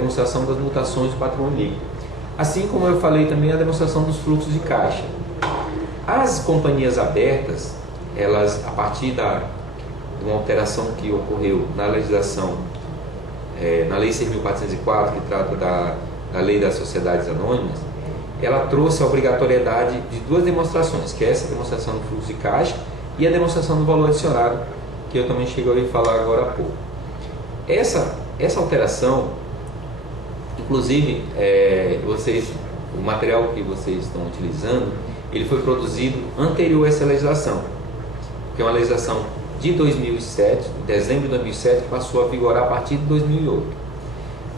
demonstração das mutações do patrimônio líquido. Assim como eu falei também a demonstração dos fluxos de caixa. As companhias abertas, elas, a partir de uma alteração que ocorreu na legislação, na Lei 6.404, que trata da Lei das Sociedades Anônimas, ela trouxe a obrigatoriedade de duas demonstrações, que é essa demonstração do fluxo de caixa e a demonstração do valor adicionado, que eu também cheguei a ouvir falar agora há pouco. Essa alteração, inclusive, o material que vocês estão utilizando, ele foi produzido anterior a essa legislação, que é uma legislação de 2007, dezembro de 2007, que passou a vigorar a partir de 2008.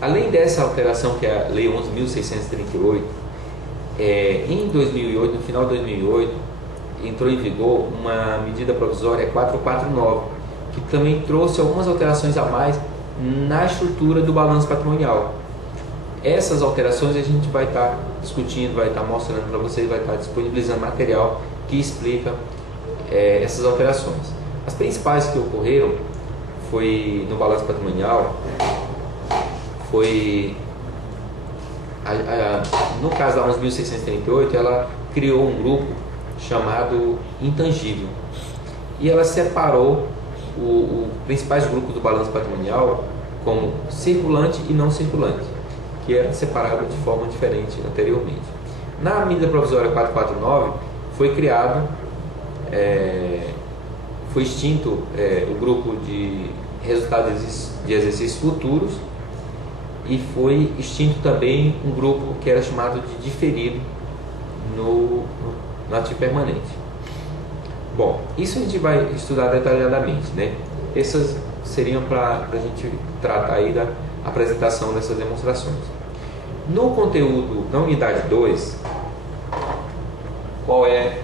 Além dessa alteração, que é a Lei 11.638, em 2008, no final de 2008, entrou em vigor uma medida provisória 449, que também trouxe algumas alterações a mais na estrutura do balanço patrimonial. Essas alterações a gente vai estar discutindo, vai estar mostrando para vocês, vai estar disponibilizando material que explica essas alterações. As principais que ocorreram foi no balanço patrimonial, foi no caso da 11.638, ela criou um grupo chamado intangível e ela separou os principais grupos do balanço patrimonial como circulante e não circulante, que era separado de forma diferente anteriormente. Na medida provisória 449 foi criado, foi extinto o grupo de resultados de exercícios futuros e foi extinto também um grupo que era chamado de diferido no ativo permanente. Bom, isso a gente vai estudar detalhadamente, né? Essas seriam para a gente tratar aí da apresentação dessas demonstrações. No conteúdo da unidade 2, qual é?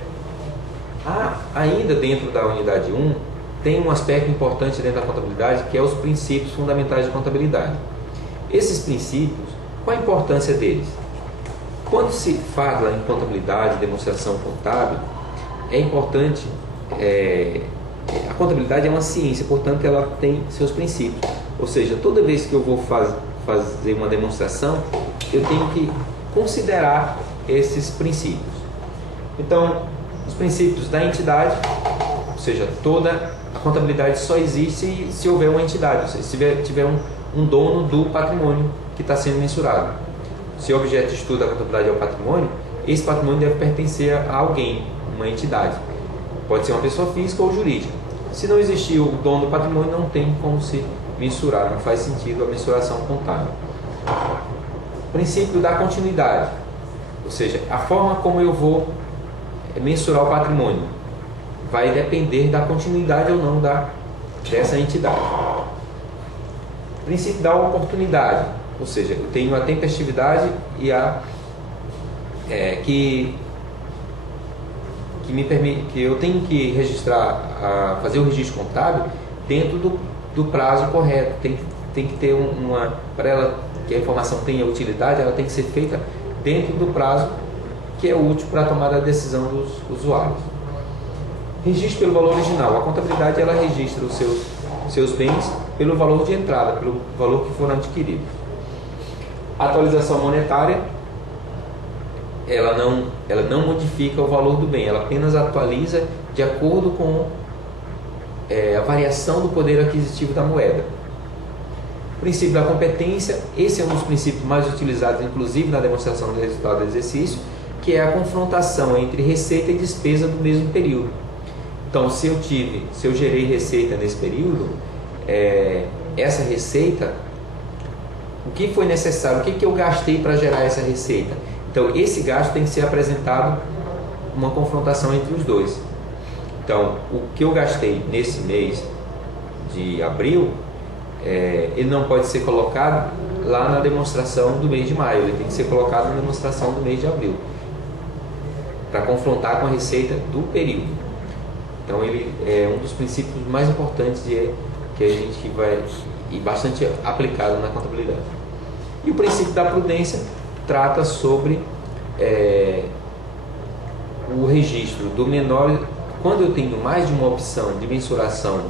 Ainda dentro da unidade 1, tem um aspecto importante dentro da contabilidade, que é os princípios fundamentais de contabilidade. Esses princípios, qual a importância deles? Quando se fala em contabilidade, demonstração contábil, é importante, a contabilidade é uma ciência, portanto ela tem seus princípios. Ou seja, toda vez que eu vou fazer uma demonstração, eu tenho que considerar esses princípios. Então, os princípios da entidade, ou seja, toda a contabilidade só existe se houver uma entidade, ou seja, se tiver um dono do patrimônio que está sendo mensurado. Se o objeto de estudo da contabilidade é o patrimônio, esse patrimônio deve pertencer a alguém, uma entidade. Pode ser uma pessoa física ou jurídica. Se não existir o dono do patrimônio, não tem como se mensurar, não faz sentido a mensuração contábil. Princípio da continuidade, ou seja, a forma como eu vou mensurar o patrimônio vai depender da continuidade ou não dessa entidade. Princípio da oportunidade, ou seja, eu tenho a tempestividade e que me permite, que eu tenho que registrar, fazer o registro contábil dentro do prazo correto. Tem que ter para ela que a informação tenha utilidade, ela tem que ser feita dentro do prazo que é útil para a tomada da decisão dos usuários. Registro pelo valor original. A contabilidade ela registra os seus bens pelo valor de entrada, pelo valor que foram adquiridos. A atualização monetária, ela não modifica o valor do bem, ela apenas atualiza de acordo com a variação do poder aquisitivo da moeda. Princípio da competência, esse é um dos princípios mais utilizados, inclusive na demonstração do resultado do exercício, que é a confrontação entre receita e despesa do mesmo período. Então, se eu gerei receita nesse período, essa receita, o que foi necessário, o que eu gastei para gerar essa receita? Então, esse gasto tem que ser apresentado uma confrontação entre os dois. Então, o que eu gastei nesse mês de abril, ele não pode ser colocado lá na demonstração do mês de maio, ele tem que ser colocado na demonstração do mês de abril, para confrontar com a receita do período. Então, ele é um dos princípios mais importantes que a gente vai, e bastante aplicado na contabilidade. E o princípio da prudência trata sobre o registro do menor. Quando eu tenho mais de uma opção de mensuração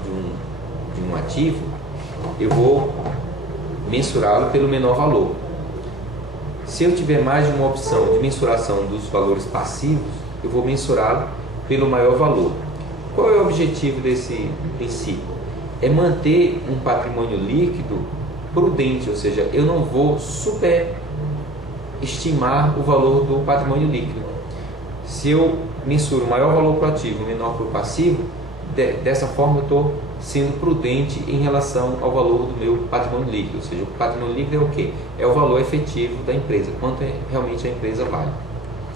de um ativo, eu vou mensurá-lo pelo menor valor. Se eu tiver mais de uma opção de mensuração dos valores passivos, eu vou mensurá-lo pelo maior valor. Qual é o objetivo desse princípio? É manter um patrimônio líquido prudente, ou seja, eu não vou superestimar o valor do patrimônio líquido. Se eu mensuro o maior valor para o ativo e menor para o passivo, dessa forma eu estou sendo prudente em relação ao valor do meu patrimônio líquido. Ou seja, o patrimônio líquido é o quê? É o valor efetivo da empresa, quanto realmente a empresa vale.